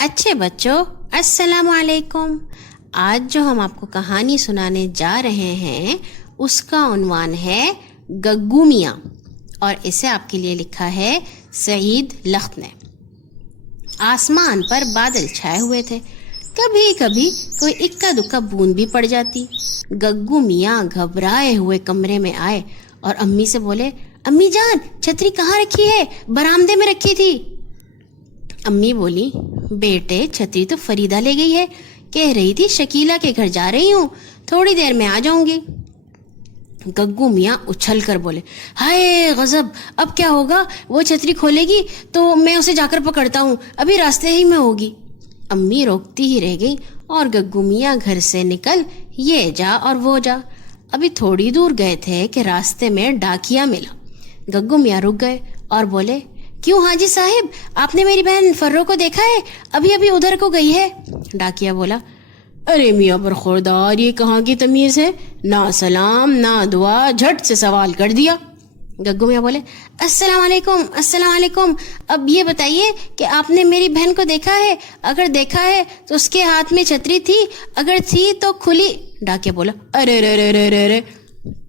अच्छे बच्चों, अस्सलाम वालेकुम। आज जो हम आपको कहानी सुनाने जा रहे हैं उसका उन्वान है गग्गू मियाँ, और इसे आपके लिए लिखा है सईद लख्त ने। आसमान पर बादल छाए हुए थे, कभी कभी कोई इक्का दुक्का बूंद भी पड़ जाती। गग्गू मियाँ घबराए हुए कमरे में आए और अम्मी से बोले, अम्मी जान, छतरी कहाँ रखी है? बरामदे में रखी थी। अम्मी बोली, बेटे छतरी तो फरीदा ले गई है, कह रही थी शकीला के घर जा रही हूँ, थोड़ी देर में आ जाऊंगी। गग्गू मियाँ उछल कर बोले, हाय गजब, अब क्या होगा? वो छतरी खोलेगी तो मैं उसे जाकर पकड़ता हूँ, अभी रास्ते ही में होगी। अम्मी रोकती ही रह गई और गग्गू मियाँ घर से निकल ये जा और वो जा। अभी थोड़ी दूर गए थे कि रास्ते में डाकिया मिला। गग्गू मियाँ रुक गए और बोले, क्यों हाजी साहिब, आपने मेरी बहन फर्रो को देखा है? अभी अभी उधर को गई है। डाकिया बोला, अरे मियाँ बरखुरदार, ये कहाँ की तमीज है? ना सलाम ना दुआ, झट से सवाल कर दिया। गग्गू मियाँ बोले, अस्सलाम वालेकुम, अस्सलाम वालेकुम। अब ये बताइए कि आपने मेरी बहन को देखा है? अगर देखा है तो उसके हाथ में छतरी थी? अगर थी तो खुली? डाकिया बोला, अरे रे रे रे रे रे,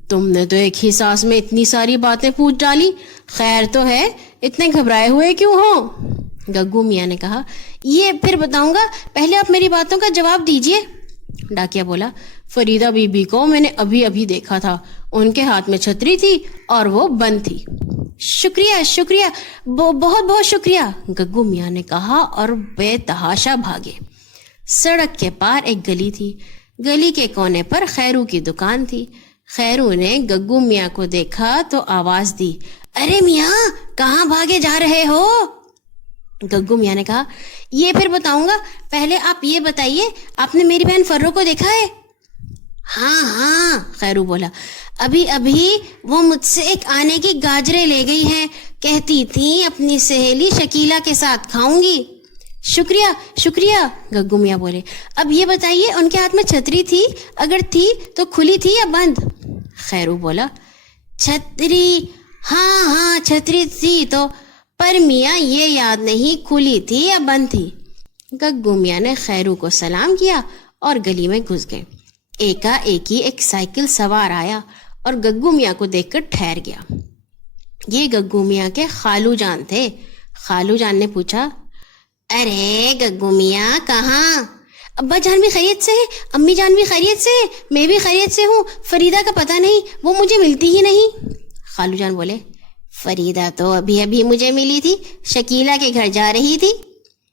तुमने तो एक ही सांस में इतनी सारी बातें पूछ डाली। खैर तो है, इतने घबराए हुए क्यों हो? गग्गू मियाँ ने कहा, ये फिर बताऊंगा, पहले आप मेरी बातों का जवाब दीजिए। डाकिया बोला, फरीदा बीबी को मैंने अभी अभी देखा था, उनके हाथ में छतरी थी और वो बंद थी। शुक्रिया शुक्रिया, बहुत बहुत शुक्रिया, गग्गू मियाँ ने कहा और बेतहाशा भागे। सड़क के पार एक गली थी। गली के कोने पर खैरू की दुकान थी। खैरू ने गग्गू मियाँ को देखा तो आवाज दी, अरे मियाँ, कहाँ भागे जा रहे हो? गग्गू मियाँ ने कहा, ये फिर बताऊंगा, पहले आप ये बताइए, आपने मेरी बहन फर्रो को देखा है? हाँ हाँ, खैरू बोला, अभी अभी वो मुझसे एक आने की गाजरें ले गई हैं, कहती थी अपनी सहेली शकीला के साथ खाऊंगी। शुक्रिया शुक्रिया, गग्गू मियाँ बोले। अब ये बताइए, उनके हाथ में छतरी थी? अगर थी तो खुली थी या बंद? खैरू बोला, छतरी, हाँ हाँ छतरी थी तो, पर मियाँ ये याद नहीं खुली थी या बंद थी। गग्गू मियाँ ने खैरू को सलाम किया और गली में घुस गए। एकाएकी एक साइकिल सवार आया और गग्गू मियाँ को देखकर ठहर गया। ये गग्गू मियाँ के खालू जान थे। खालू जान ने पूछा, अरे गग्गू मियाँ कहाँ? अब्बा जान भी खैरियत से है, अम्मी जान भी खैरियत से है, मैं भी खैरियत से हूँ। फरीदा का पता नहीं, वो मुझे मिलती ही नहीं। खालू जान बोले, फरीदा तो अभी अभी मुझे मिली थी, शकीला के घर जा रही थी।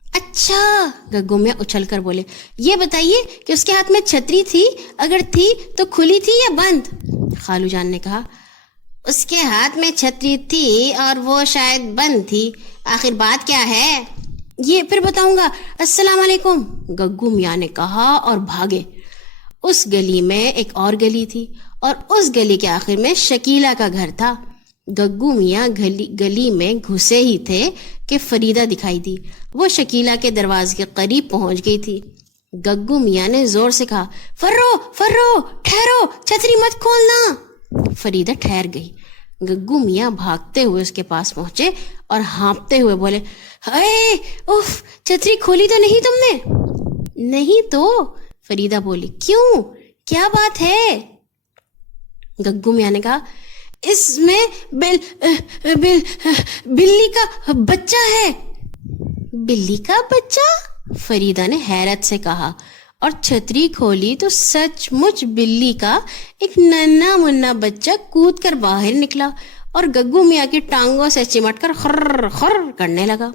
अच्छा, गग्गू मियाँ उछल कर बोले, ये बताइए कि उसके हाथ में छतरी थी? अगर थी तो खुली थी या बंद? खालू जान ने कहा, उसके हाथ में छतरी थी और वो शायद बंद थी। आखिर बात क्या है? ये फिर बताऊंगा, अस्सलाम वालेकुम, गग्गू मियाँ ने कहा और भागे। उस गली में एक और गली थी और उस गली के आखिर में शकीला का घर था। गग्गू मियाँ गली में घुसे ही थे कि फरीदा दिखाई दी। वो शकीला के दरवाजे के करीब पहुंच गई थी। गग्गू मियाँ ने जोर से कहा, फर्रो फर्रो, ठहरो, छतरी मत खोलना। फरीदा ठहर गई। गग्गू मियाँ भागते हुए उसके पास पहुंचे और हाँफते हुए बोले, हाय उफ, छतरी खोली तो नहीं तुमने? नहीं तो, फरीदा बोली। क्यों, क्या बात है? गग्गू मियाँ ने कहा, इसमें बिल्ली का बच्चा है। बिल्ली का बच्चा? फरीदा ने हैरत से कहा और छतरी खोली तो सचमुच बिल्ली का एक नन्हा मुन्ना बच्चा कूद कर बाहर निकला और गग्गू मियाँ की टांगों से चिमट कर खर्र खर्र करने लगा।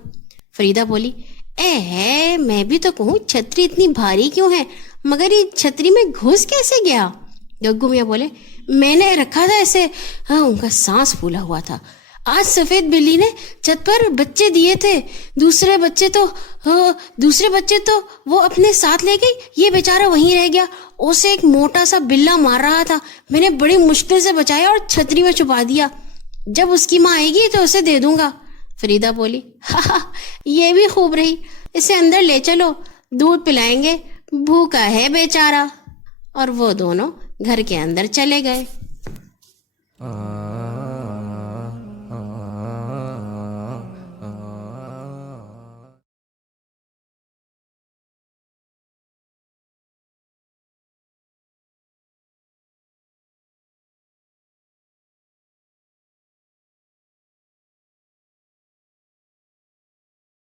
फरीदा बोली, है, मैं भी तो कहूँ, छतरी इतनी भारी क्यों है, मगर ये छतरी में घुस कैसे गया? गग्गू मियाँ बोले, मैंने रखा था ऐसे। हाँ, उनका सांस फूला हुआ था। आज सफेद बिल्ली ने छत पर बच्चे दिए थे, दूसरे बच्चे तो वो अपने साथ ले गई, ये बेचारा वहीं रह गया। उसे एक मोटा सा बिल्ला मार रहा था, मैंने बड़ी मुश्किल से बचाया और छतरी में छुपा दिया। जब उसकी माँ आएगी तो उसे दे दूंगा। फरीदा बोली, हा, ये भी खूब रही, इसे अंदर ले चलो, दूध पिलाएंगे, भूखा है बेचारा। और वो दोनों घर के अंदर चले गए।